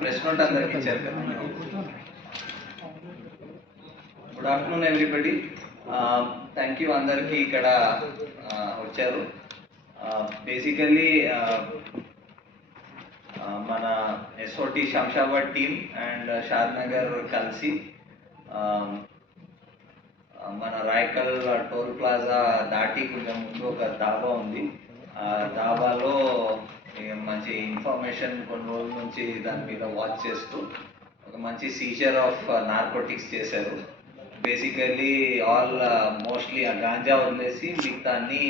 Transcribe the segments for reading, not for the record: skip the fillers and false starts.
Press note అందరికి ఇచ్చారు కదా. Good afternoon everybody. Thank you అందరికీ ఇక్కడ వచ్చారు. బేసికల్లీ మన SOT Shamshabad team and Shadnagar కలిసి మన రాయకల్ టోల్ ప్లాజా దాటి కొంచెం ముందు ఒక దాబా ఉంది. ఆ దాబాలో మంచి ఇన్ఫర్మేషన్ కొన్ని రోజుల నుంచి దాని మీద వాచ్ చేస్తూ ఒక మంచి సీజర్ ఆఫ్ నార్కోటిక్స్ చేశారు. బేసికల్లీ ఆల్ మోస్ట్లీ ఆ గాంజా వదిలేసి మిగతాన్ని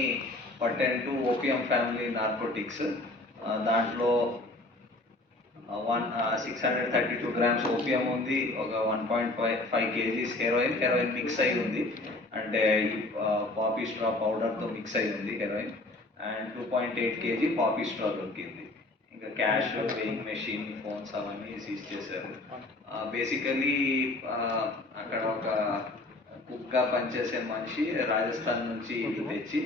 pertain to opium family narcotics. దాంట్లో 632 grams ఓపియం ఉంది, ఒక 1.5 kgs హెరోయిన్ మిక్స్ అయి ఉంది, అంటే పాపీ స్ట్రా పౌడర్తో మిక్స్ అయి ఉంది heroine, and 2.8 kg poppy straw దొరికింది. ఇంకా క్యాష్, వేయింగ్ మెషిన్, ఫోన్స్ అవన్నీ సీజ్ చేశారు. బేసికలీ అక్కడ ఒక కుక్గా పనిచేసే మనిషి రాజస్థాన్ నుంచి ఇది తెచ్చి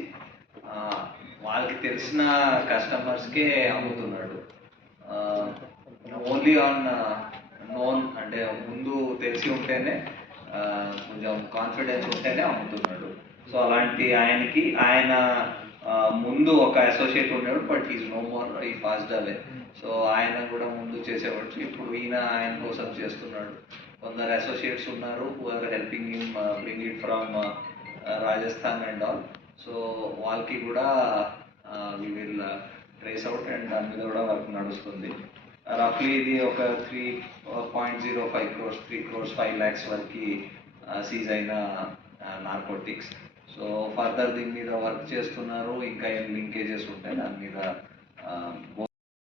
వాళ్ళకి తెలిసిన కస్టమర్స్కే అమ్ముతున్నాడు. ఓన్లీ ఆన్ నోన్, అంటే ముందు తెలిసి ఉంటేనే కొంచెం కాన్ఫిడెన్స్ ఉంటేనే అమ్ముతున్నాడు. సో అలాంటి ఆయన ముందు ఒక అసోసియేట్ ఉన్నాడు, బట్ ఈజ్ నో మోర్, ఈ పాస్డ్ అవే. సో ఆయన కూడా ముందు చేసేవాడు, ఇప్పుడు ఆయన కోసం చేస్తున్నాడు. కొందరు అసోసియేట్స్ ఉన్నారు who are helping him bring it from Rajasthan and all. So వాళ్ళకి కూడా we will trace out and దాని మీద కూడా వర్క్ నడుస్తుంది. రఫ్లీ ఇది ఒక 3.05 crores 3 crores 5 lakhs వరకు సీజ్ అయిన నార్కోటిక్స్. సో ఫర్దర్ దీని మీద వర్క్ చేస్తున్నారు. ఇంకా ఏం లింకేజెస్ ఉంటాయి దాని మీద